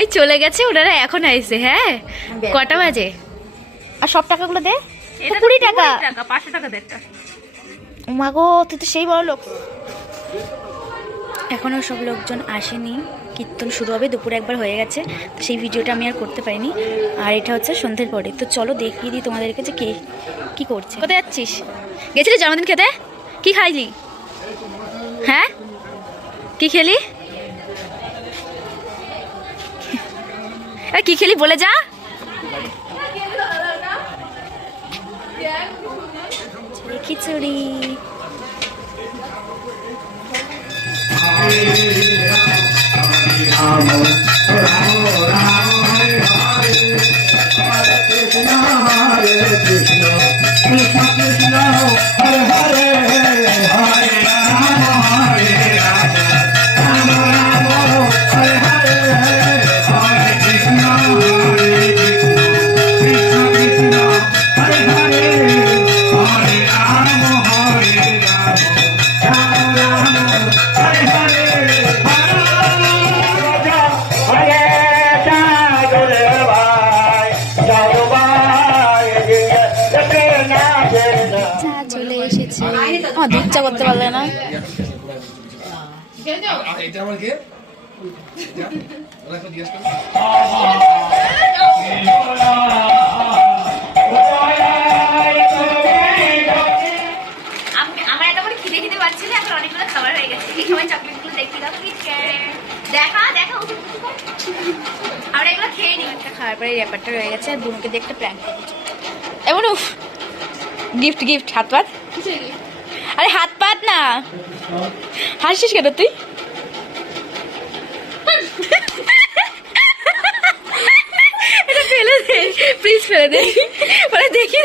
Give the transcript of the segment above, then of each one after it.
সবাই চলে গেছে, ওনারা এখন আইছে। হ্যাঁ, কটা বাজে? আর সব টাকাগুলো দে। 20 টাকা, 500 টাকা দে একটা। মাগো, তুই তো সেই বড় লোক। এখনো সব লোকজন আসেনি, কীর্তন শুরু হবে, দুপুরে একবার হয়ে গেছে, তো সেই ভিডিওটা আমি আর করতে পারিনি। আর এটা হচ্ছে সন্ধ্যের পরে। তো চলো দেখিয়ে দিই তোমাদেরকে যে কে কী করছে। কোথায় যাচ্ছিস? গেছিলি জন্মদিন খেতে? কি খাইলি? হ্যাঁ, কি খেলি? কি খেলি বলে যা। খিচুড়ি। চলে এসেছে। আমার দুধ চা করতে পারলে না। আমার এটা বলে খিদে খিদে পাচ্ছিল, এখন অনেকগুলো খাবার হয়ে গেছে। এই সময় চকলেটগুলো দেখতে দাও, দেখা দেখা। আমরা এগুলো খেয়ে নিই। একটা খাওয়ার পরে ব্যাপারটা রয়ে গেছে। আর বুনুকে দিয়ে একটা প্ল্যান করেছি। এমন গিফট গিফট হাত পাত। আরে হাত পাত না, হাসিস কেন তুই? এটা ফেলে দে প্লিজ, ফেলে দে। মানে দেখি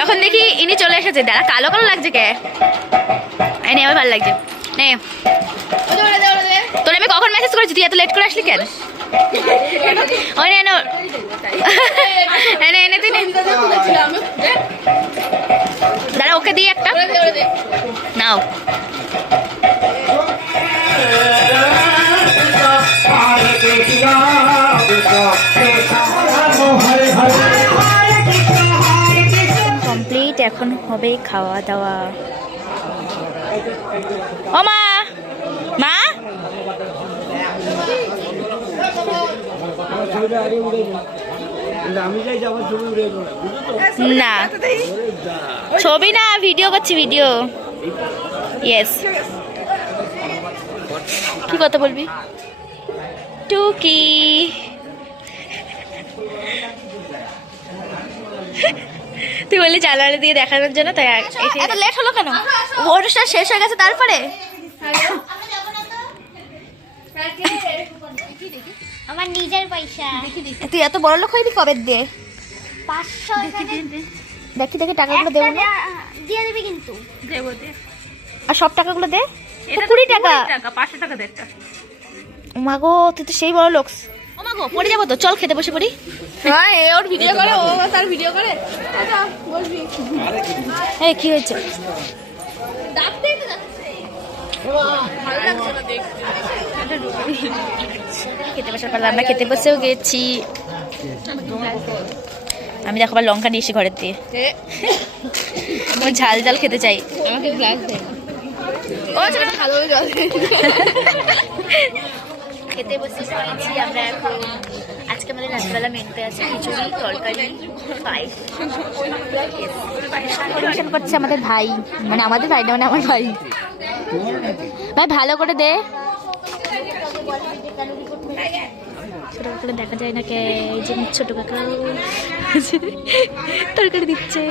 তখন দেখি ইনি চলে এসেছে। দাঁড়া, কালো কালো লাগছে কে? নে, আমার ভালো লাগছে। নে, তোর আমি কখন মেসেজ করেছি, তুই এত লেট করে আসলি কেন? ওই নে এনে এনে তুই নে। দাঁড়া, ওকে দিই একটা। নাও। কমপ্লিট, এখন হবে খাওয়া দাওয়া। ও মা, মা না, ছবি না, ভিডিও করছি, ভিডিও। ইয়েস, কি কথা বলবি? টুকি তুই বললি জানালা দিয়ে দেখানোর জন্য, তাই এত লেট হলো কেন? অনুষ্ঠান শেষ হয়ে গেছে তারপরে? আমার নিজের পয়সা। তুই এত বড় লোক হইবি কবে? দিয়ে 500 দেখি দেখি টাকাগুলো দেবো না? দিয়ে দিবি কিন্তু। দেবো দে। আর সব টাকাগুলো দে। 20 টাকা, 500 টাকা দে একটা। মাগো, তুই তো সেই বড় লোক। ও মাগো, পড়ে যাবো তো, চল খেতে বসে পড়ি। হ্যাঁ, ওর ভিডিও করে, ও তার ভিডিও করে। আচ্ছা, বলবি। এই কি হয়েছে? ডাকতেই তো যাচ্ছে। ভালো লাগছে না দেখতে। খেতে বসে পারলাম না, খেতে বসেও গেছি। আমি দেখো আবার লঙ্কা নিয়ে এসি ঘরের দিয়ে। আমি ঝাল ঝাল খেতে চাই। আমাকে গ্লাস দে। ও ছোট ভালো জল। খেতে বসে পড়েছি আমরা এখন। আজকে আমাদের রাতবেলা মেনুতে আছে খিচুড়ি, তরকারি, পায়েস। পরিবেশন করছে আমাদের ভাই, মানে আমাদের ভাই না, মানে আমার ভাই। ভাই ভালো করে দে। ছোট কাকা দেখা যায় না কে? এই যে ছোট কাকা তরকারি দিচ্ছে।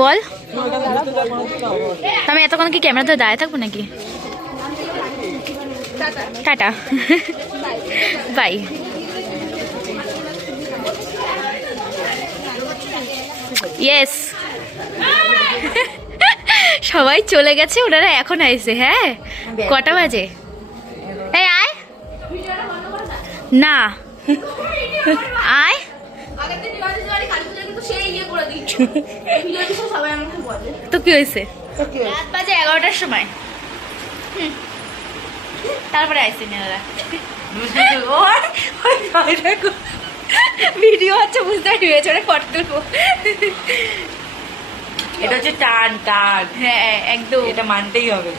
বল, আমি এতক্ষণ কি ক্যামেরা ধরে দাঁড়িয়ে থাকবো নাকি? Tata, by. ইয়েস, সবাই চলে গেছে, ওনারা এখন আইছে। হ্যাঁ, কটা বাজে? এই আয় না, আয়। তো কি হয়েছে? রাত বাজে 11টার সময়। তারপরে আইসক্রিম ওরা ভিডিও হচ্ছে বুঝতে পেরেছে ওরা ফটো তুলবো। এটা হচ্ছে টান টান, হ্যাঁ একদম এটা মানতেই হবে।